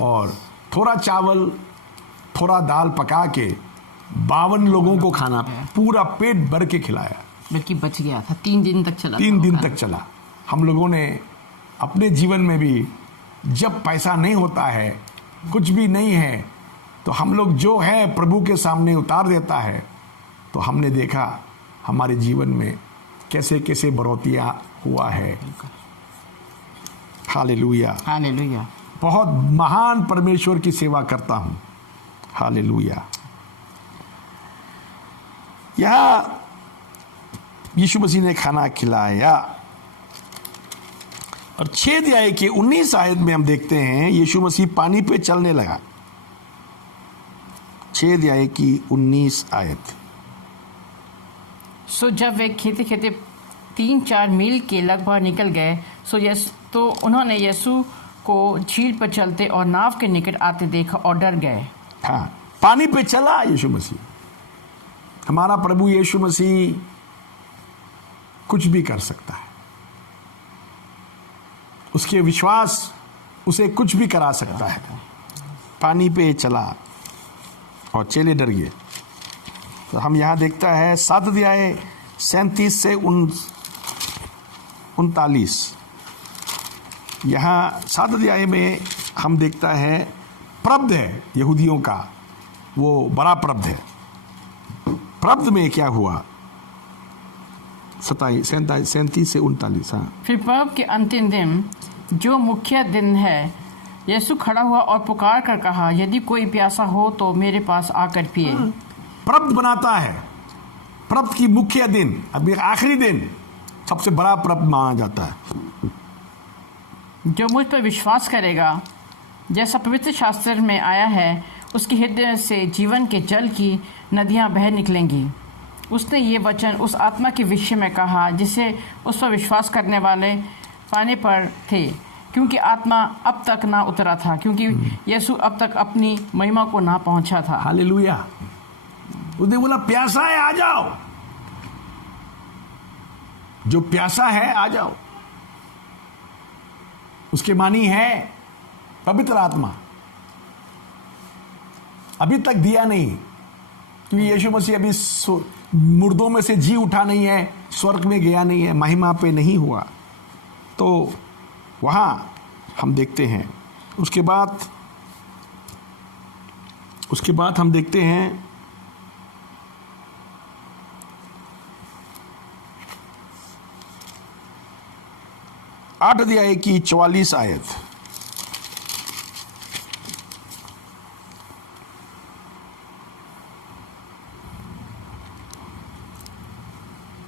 और थोड़ा चावल थोड़ा दाल पका के 52 लोगों को खाना पूरा पेट भर के खिलाया। बल्कि बच गया था, 3 दिन तक चला। 3 दिन तक चला। हम लोगों ने अपने जीवन में भी, जब पैसा नहीं होता है, कुछ भी नहीं है, तो हम लोग जो है प्रभु के सामने उतार देता है। तो हमने देखा हमारे जीवन में कैसे कैसे बढ़ोतरियां हुआ है। Hallelujah, hallelujah. बहुत महान परमेश्वर की सेवा करता हूं। हालेलुया। यहां यीशु मसीह ने खाना खिलाया और 6 अध्याय के 19 आयत में हम देखते हैं यीशु मसीह पानी पे चलने लगा। 6 अध्याय की 19 आयत। सो जब वे खेते खेते 3-4 मील के लगभग निकल गए, तो उन्होंने यीशु को झील पर चलते और नाव के निकट आते देखा और डर गए। हाँ, पानी पे चला यीशु मसीह। हमारा प्रभु यीशु मसीह कुछ भी कर सकता है। उसके विश्वास उसे कुछ भी करा सकता है। पानी पे चला और चेले डर गए। तो हम यहां देखता है 7 अध्याय 37 से 39। यहाँ 7 अध्याय में हम देखता है प्रब्ध है यहूदियों का, वो बड़ा प्रब्ध है। प्रब्ध में क्या हुआ? 37 से 39। हाँ। फिर पर्व के अंतिम दिन, जो मुख्य दिन है, यीशु खड़ा हुआ और पुकार कर कहा, यदि कोई प्यासा हो तो मेरे पास आकर पिए। प्रब्ध बनाता है। प्रब्ध की मुख्य दिन, अभी आखिरी दिन सबसे बड़ा प्रब्ध माना जाता है। जो मुझ पर विश्वास करेगा, जैसा पवित्र शास्त्र में आया है, उसके हृदय से जीवन के जल की नदियां बह निकलेंगी। उसने ये वचन उस आत्मा के विषय में कहा जिसे उस पर विश्वास करने वाले पाने पर थे, क्योंकि आत्मा अब तक ना उतरा था, क्योंकि यीशु अब तक अपनी महिमा को ना पहुंचा था। हालेलुया। उसने बोला प्यासा है आ जाओ, जो प्यासा है आ जाओ। उसके मानी है पवित्र आत्मा। अभी तक दिया नहीं, क्योंकि यीशु मसीह अभी मुर्दों में से जी उठा नहीं है, स्वर्ग में गया नहीं है, महिमा पे नहीं हुआ। तो वहां हम देखते हैं, उसके बाद हम देखते हैं 8 अध्याय की 44 आयत।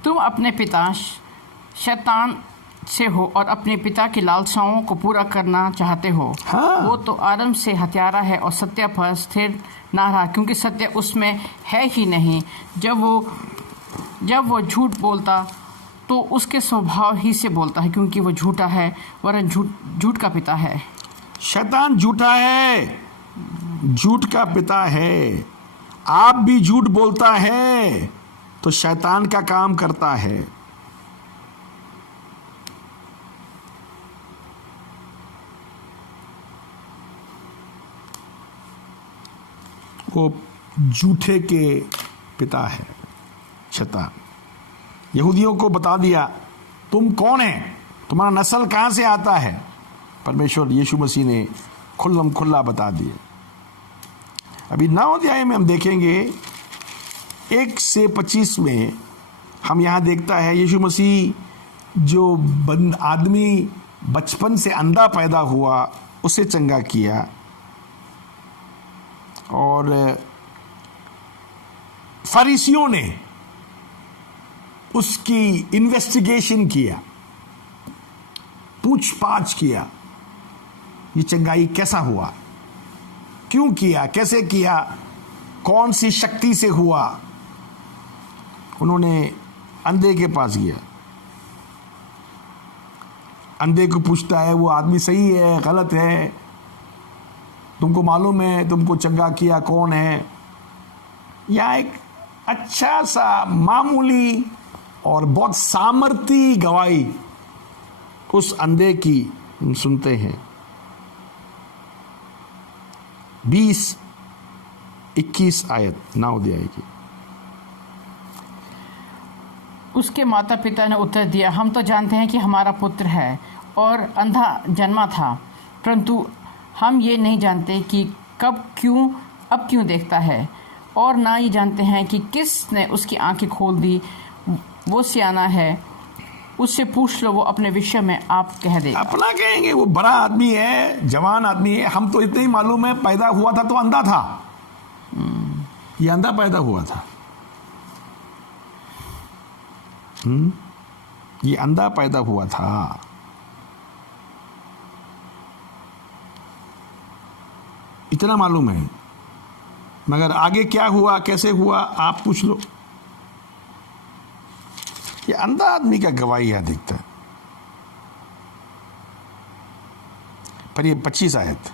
तुम अपने पिता शैतान से हो और अपने पिता की लालसाओं को पूरा करना चाहते हो। हाँ। वो तो आरंभ से हत्यारा है और सत्य पर स्थिर ना रहा, क्योंकि सत्य उसमें है ही नहीं। जब वो झूठ बोलता तो उसके स्वभाव ही से बोलता है, क्योंकि वो झूठा है, वरन झूठ का पिता है। शैतान झूठा है, झूठ का पिता है। आप भी झूठ बोलता है तो शैतान का काम करता है। वो झूठे के पिता है शैतान। यहूदियों को बता दिया तुम कौन है, तुम्हारा नस्ल कहां से आता है। परमेश्वर यीशु मसीह ने खुल्लम खुल्ला बता दिया। अभी 9 अध्याय में हम देखेंगे 1 से 25 में हम यहां देखता है यीशु मसीह जो आदमी बचपन से अंधा पैदा हुआ उसे चंगा किया, और फरीसियों ने उसकी इन्वेस्टिगेशन किया, पूछताछ किया, ये चंगाई कैसा हुआ, क्यों किया, कैसे किया, कौन सी शक्ति से हुआ। उन्होंने अंधे के पास गया, अंधे को पूछता है वो आदमी सही है गलत है, तुमको मालूम है तुमको चंगा किया कौन है। यह एक अच्छा सा मामूली और बहुत सामर्थी गवाही उस अंधे की हम सुनते हैं। 20-21 आयत 9 अध्याय की। उसके माता पिता ने उत्तर दिया, हम तो जानते हैं कि हमारा पुत्र है और अंधा जन्मा था, परंतु हम ये नहीं जानते कि अब क्यों देखता है, और ना ये जानते हैं कि किसने उसकी आंखें खोल दी। वो सियाना है, उससे पूछ लो, वो अपने विषय में आप कह देगा। अपना कहेंगे, वो बड़ा आदमी है, जवान आदमी है, हम तो इतना ही मालूम है पैदा हुआ था तो अंधा था। ये अंधा पैदा हुआ था, ये अंधा पैदा हुआ था। इतना मालूम है, मगर आगे क्या हुआ कैसे हुआ आप पूछ लो। ये अंधा आदमी का गवाही यहां दिखता है। पर ये 25 आयत।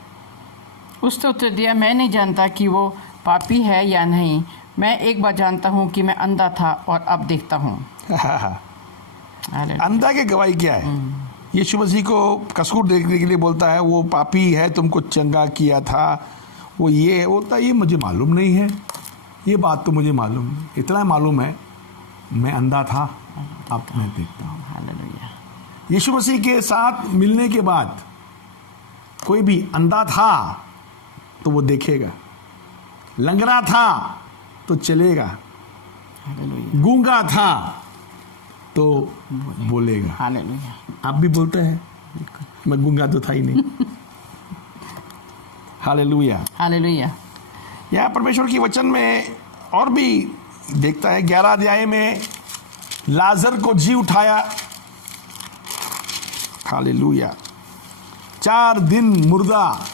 उसने उत्तर दिया, मैं नहीं जानता कि वो पापी है या नहीं। मैं एक बार जानता हूँ कि मैं अंधा था और अब देखता हूँ। अंधा के गवाही क्या है? यीशु मसीह को कसूर देखने के लिए बोलता है वो पापी है, तुमको चंगा किया था, वो ये होता है, ये मुझे मालूम नहीं है, ये बात तो मुझे मालूम, इतना मालूम है मैं अंधा था, अब मैं देखता हूँ। हालेलुया। यीशु मसीह के साथ मिलने के बाद कोई भी अंधा था तो वो देखेगा, लंगड़ा था तो चलेगा, हालेलुया। गूंगा था तो बोलेगा। हालेलुया। आप भी बोलते हैं, मैं गूंगा तो था ही नहीं। हालेलुया। हालेलुया। यहाँ परमेश्वर की वचन में और भी देखता है 11 अध्याय में लाजर को जी उठाया। हालेलुया। 4 दिन मुर्दा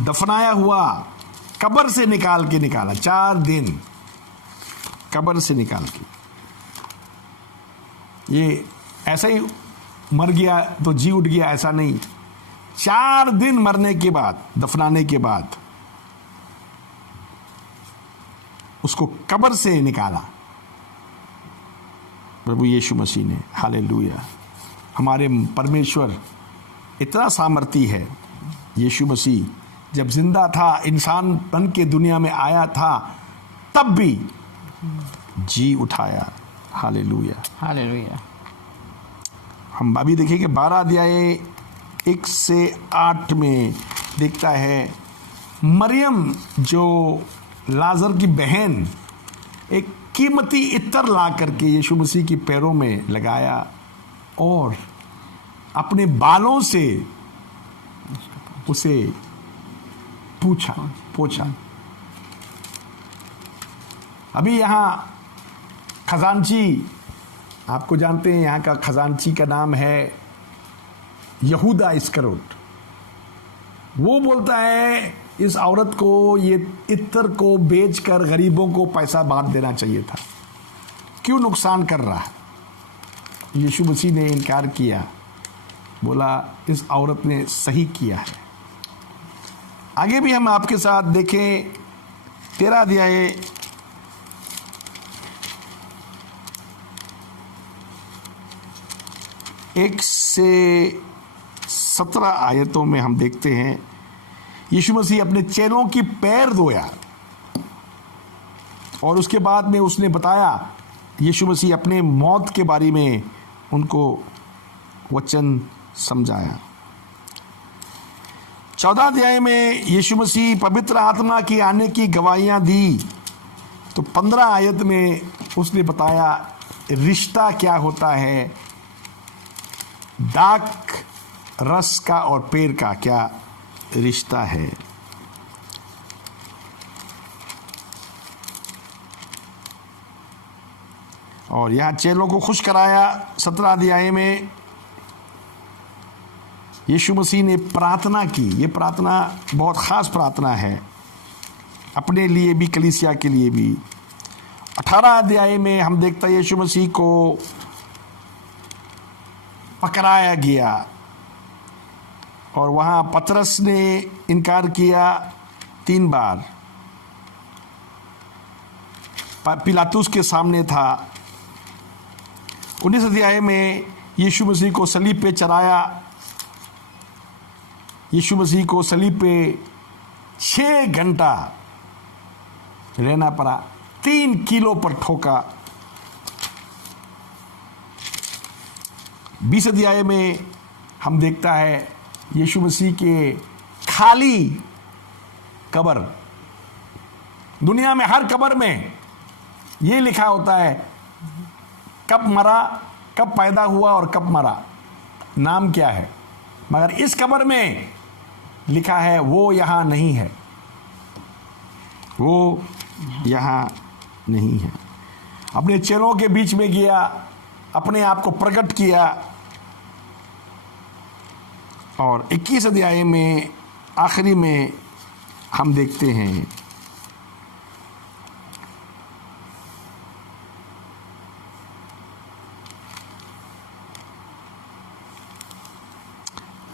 दफनाया हुआ कब्र से निकाला 4 दिन। कब्र से निकाल के। ये ऐसा ही मर गया तो जी उठ गया, ऐसा नहीं। 4 दिन मरने के बाद, दफनाने के बाद उसको कब्र से निकाला प्रभु यीशु मसीह ने। हालेलुया। हमारे परमेश्वर इतना सामर्थी है। यीशु मसीह जब जिंदा था, इंसान बन के दुनिया में आया था, तब भी जी उठाया। Hallelujah, hallelujah. हम अभी देखेंगे 12 अध्याय 1 से 8 में देखता है मरियम जो लाजर की बहन, एक कीमती इत्र ला करके यीशु मसीह की पैरों में लगाया और अपने बालों से उसे पोंछा। अभी यहाँ खजांची, आपको जानते हैं यहाँ का खजांची का नाम है यहूदा इस्करियोत। वो बोलता है इस औरत को ये इत्र को बेचकर गरीबों को पैसा बांट देना चाहिए था, क्यों नुकसान कर रहा है। यीशु मसीह ने इनकार किया, बोला इस औरत ने सही किया है। आगे भी हम आपके साथ देखें 13 अध्याय 1 से 17 आयतों में हम देखते हैं यीशु मसीह अपने चेलों की पैर धोया और उसके बाद में उसने बताया, यीशु मसीह अपने मौत के बारे में उनको वचन समझाया। 14 अध्याय में यीशु मसीह पवित्र आत्मा की आने की गवाहियां दी, तो 15 आयत में उसने बताया रिश्ता क्या होता है, दाख रस का और पेड़ का क्या रिश्ता है। और यहां चेलों को खुश कराया। 17 अध्याय में यीशु मसीह ने प्रार्थना की। ये प्रार्थना बहुत खास प्रार्थना है, अपने लिए भी, कलीसिया के लिए भी। 18 अध्याय में हम देखते हैं यीशु मसीह को पकड़ाया गया और वहाँ पतरस ने इनकार किया 3 बार। पिलातुस के सामने था। 19 अध्याय में यीशु मसीह को सलीब पे चढ़ाया। यीशु मसीह को सलीब पे 6 घंटा रहना पड़ा, 3 किलो पर ठोका। 20 अध्याय में हम देखता है यीशु मसीह के खाली कब्र। दुनिया में हर कब्र में ये लिखा होता है कब मरा, कब पैदा हुआ और कब मरा, नाम क्या है। मगर इस कब्र में लिखा है वो यहाँ नहीं है, वो यहाँ नहीं है। अपने चेलों के बीच में गया, अपने आप को प्रकट किया। और 21 अध्याय में आखिरी में हम देखते हैं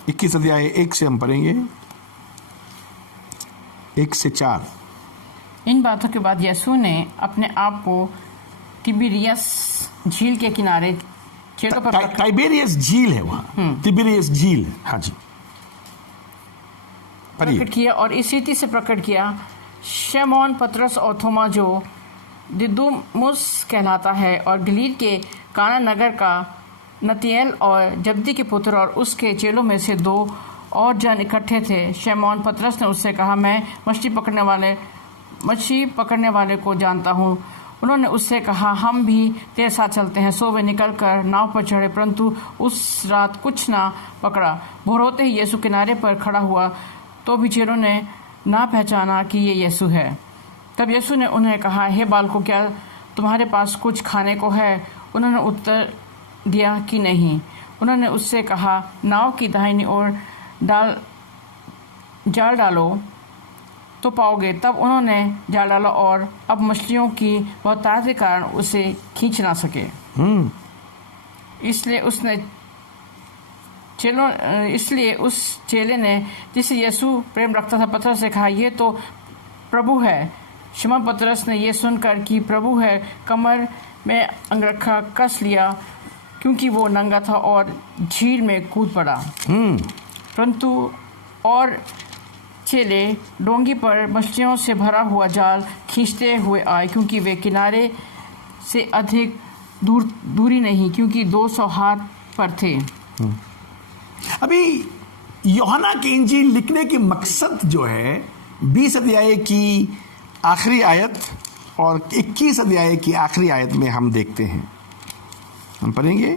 इक्कीस अध्याय 1 से हम पढ़ेंगे 1 से 4। इन बातों के बाद यीशु ने अपने आप को तिबिरियस झील के किनारे चेलों पर टाइबेरियस झील है वहां, तिबिरियस झील है। हाँ जी, प्रकट किया और इस रीति से प्रकट किया, शमौन पतरस और थोमा जो दिदुमुस कहलाता है और गलील के काना नगर का नतिएल और जब्दी के पुत्र और उसके चेलों में से 2 और जन इकट्ठे थे। शमौन पतरस ने उससे कहा, मैं मछली पकड़ने वाले को जानता हूँ। उन्होंने उससे कहा, हम भी तेरे साथ चलते हैं। सो वे निकलकर नाव पर चढ़े, परंतु उस रात कुछ ना पकड़ा। भोर होते ही यीशु किनारे पर खड़ा हुआ, तो भी चेलों ने ना पहचाना कि ये यीशु है। तब यीशु ने उन्हें कहा, हे बालकों, क्या तुम्हारे पास कुछ खाने को है? उन्होंने उत्तर दिया कि नहीं। उन्होंने उससे कहा, नाव की दाहिनी ओर जाल डालो तो पाओगे। तब उन्होंने जाल डाला और अब मछलियों की बहुतायत के कारण उसे खींच ना सके। इसलिए उस चेले ने जिसे यीशु प्रेम रखता था पतरस से कहा, ये तो प्रभु है। शिमोन पतरस ने यह सुनकर कि प्रभु है कमर में अंगरखा कस लिया, क्योंकि वो नंगा था, और झील में कूद पड़ा। परंतु और चेले डोंगी पर मछलियों से भरा हुआ जाल खींचते हुए आए, क्योंकि वे किनारे से अधिक दूरी नहीं, क्योंकि 200 हाथ पर थे। अभी यूहन्ना की इंजील लिखने की मकसद जो है 20 अध्याय की आखिरी आयत और 21 अध्याय की आखिरी आयत में हम देखते हैं। हम पढ़ेंगे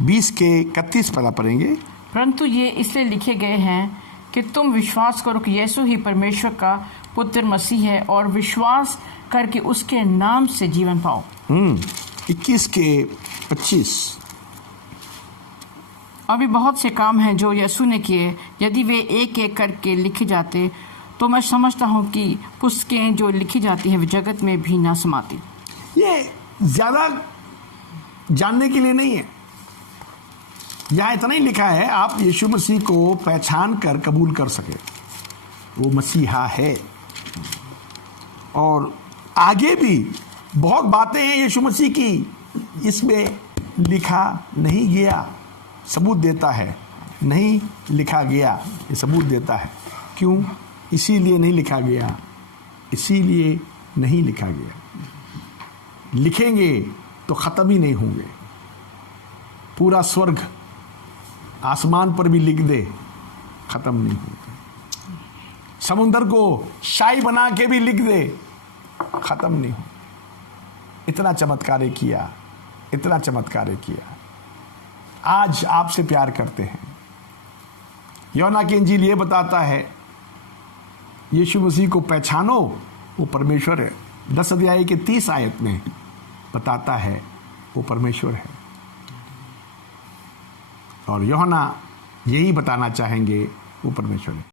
20 के 31 पढ़ा पढ़ेंगे। परंतु ये इसलिए लिखे गए हैं कि तुम विश्वास करो कि यीशु ही परमेश्वर का पुत्र मसीह है, और विश्वास करके उसके नाम से जीवन पाओ। 21 के 25। अभी बहुत से काम हैं जो यीशु ने किए, यदि वे एक एक करके लिखे जाते तो मैं समझता हूँ कि पुस्तकें जो लिखी जाती हैं वे जगत में भी ना समाती। ये ज्यादा जानने के लिए नहीं है, यहाँ इतना ही लिखा है आप यीशु मसीह को पहचान कर कबूल कर सके, वो मसीहा है। और आगे भी बहुत बातें हैं यीशु मसीह की, इसमें लिखा नहीं गया, सबूत देता है। नहीं लिखा गया, ये सबूत देता है। क्यों? इसीलिए नहीं लिखा गया, इसीलिए नहीं लिखा गया। लिखेंगे तो ख़त्म ही नहीं होंगे। पूरा स्वर्ग आसमान पर भी लिख दे, ख़त्म नहीं होंगे। समुंदर को शाही बना के भी लिख दे, ख़त्म नहीं हो। इतना चमत्कार किया, इतना चमत्कार किया। आज आपसे प्यार करते हैं। यूहन्ना की इंजील ये बताता है यीशु मसीह को पहचानो, वो परमेश्वर है। 10 अध्याय के 30 आयत में बताता है वो परमेश्वर है। और यूहन्ना यही बताना चाहेंगे वो परमेश्वर है।